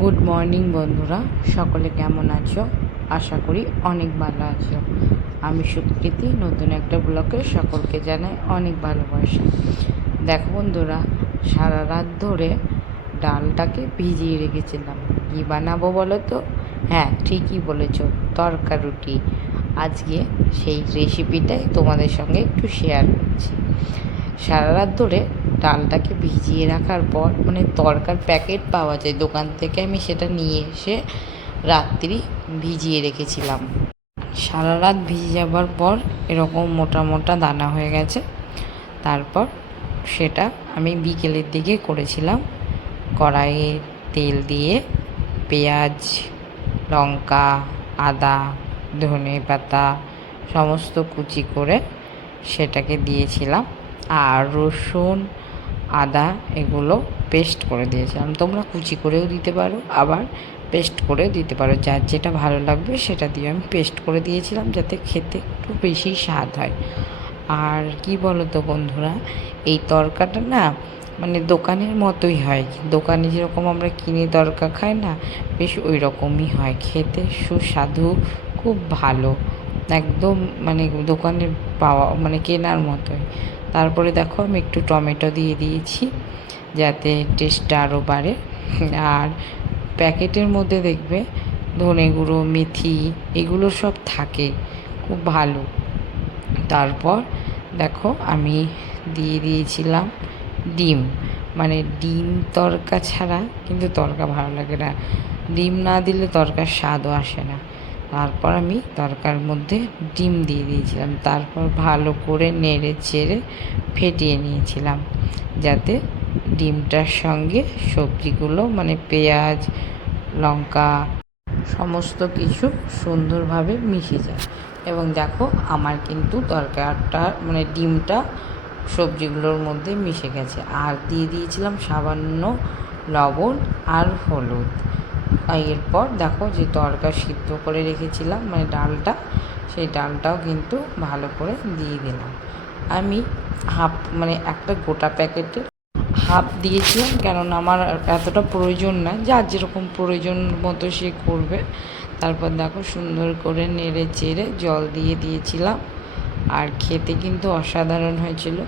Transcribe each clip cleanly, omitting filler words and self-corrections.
Good morning বন্ধুরা, সকলে কেমন আছো? আশা করি অনেক ভালো আছো। আমি সুকৃতি নতুন একটা ব্লগে সকলকে জানাই অনেক ভালোবাসা। দেখো বন্ধুরা, সারা রাত ধরে ডালটাকে ভিজিয়ে রেখেছিলাম। কী বানাবো বলো তো? হ্যাঁ, ঠিকই বলেছো, তড়কা রুটি। আজকে সেই রেসিপিটাই তোমাদের সঙ্গে একটু শেয়ার করছি। সারা রাত ধরে ডালটাকে ভিজিয়ে রাখার পর, তড়কার প্যাকেট পাওয়া যায় দোকান থেকে, আমি সেটা নিয়ে এসে রাত্রি ভিজিয়ে রেখেছিলাম। সারা রাত ভিজে যাবার পর এরকম মোটা মোটা দানা হয়ে গেছে। তারপর সেটা আমি বিকেলের দিকে করেছিলাম। কড়াইয়ে তেল দিয়ে পেঁয়াজ, লঙ্কা, আদা, ধনে পাতা সমস্ত কুচি করে সেটাকে দিয়েছিলাম। আর রসুন, আদা এগুলো পেস্ট করে দিয়েছিলাম। তোমরা কুচি করেও দিতে পারো, আবার পেস্ট করেও দিতে পারো, যার যেটা ভালো লাগবে সেটা দিয়ে আমি পেস্ট করে দিয়েছিলাম, যাতে খেতে একটু বেশি স্বাদ হয়। আর কি বলো তো বন্ধুরা, এই তরকাটা না দোকানের মতোই হয়। দোকানে যেরকম আমরা কিনে তরকা খাই না, বেশ ওই রকমই হয় খেতে, সুস্বাদু, খুব ভালো, একদম দোকানের পাওয়া কেনার মতোই। তারপরে দেখো আমি একটু টমেটো দিয়ে দিয়েছি, যাতে টেস্টটা আরও বাড়ে। আর প্যাকেটের মধ্যে দেখবে ধনে গুঁড়ো, মেথি এগুলো সব থাকে, খুব ভালো। তারপর দেখো আমি দিয়ে দিয়েছিলাম ডিম। ডিম তরকা ছাড়া কিন্তু তরকা ভালো লাগে না, ডিম না দিলে তরকার স্বাদও আসে না। তারপর আমি তরকার মধ্যে ডিম দিয়ে দিয়েছিলাম। তারপর ভালো করে নেড়ে চেড়ে ফেটিয়ে নিয়েছিলাম, যাতে ডিমটার সঙ্গে সবজিগুলো পেঁয়াজ, লঙ্কা সমস্ত কিছু সুন্দরভাবে মিশে যায়। এবং দেখো আমার কিন্তু তরকারিটা ডিমটা সবজিগুলোর মধ্যে মিশে গেছে। আর দিয়ে দিয়েছিলাম সামান্য লবণ আর হলুদ। এরপর দেখো যে তরকা সিদ্ধ করে রেখেছিলাম ডালটা, সেই ডালটাও কিন্তু ভালো করে দিয়ে দিলাম। আমি হাফ একটা গোটা প্যাকেটের হাফ দিয়েছিলাম, কেননা আমার এতটা প্রয়োজন না, যার যেরকম প্রয়োজন মতো সে করবে। তারপর দেখো সুন্দর করে নেড়ে চেড়ে জল দিয়ে দিয়েছিলাম, আর খেতে কিন্তু অসাধারণ হয়েছিল।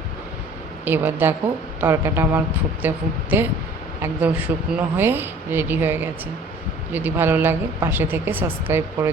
এবার দেখো তরকাটা আমার ফুটতে ফুটতে একদম শুকনো হয়ে রেডি হয়ে গেছে। যদি ভালো লাগে পাশে থেকে সাবস্ক্রাইব করে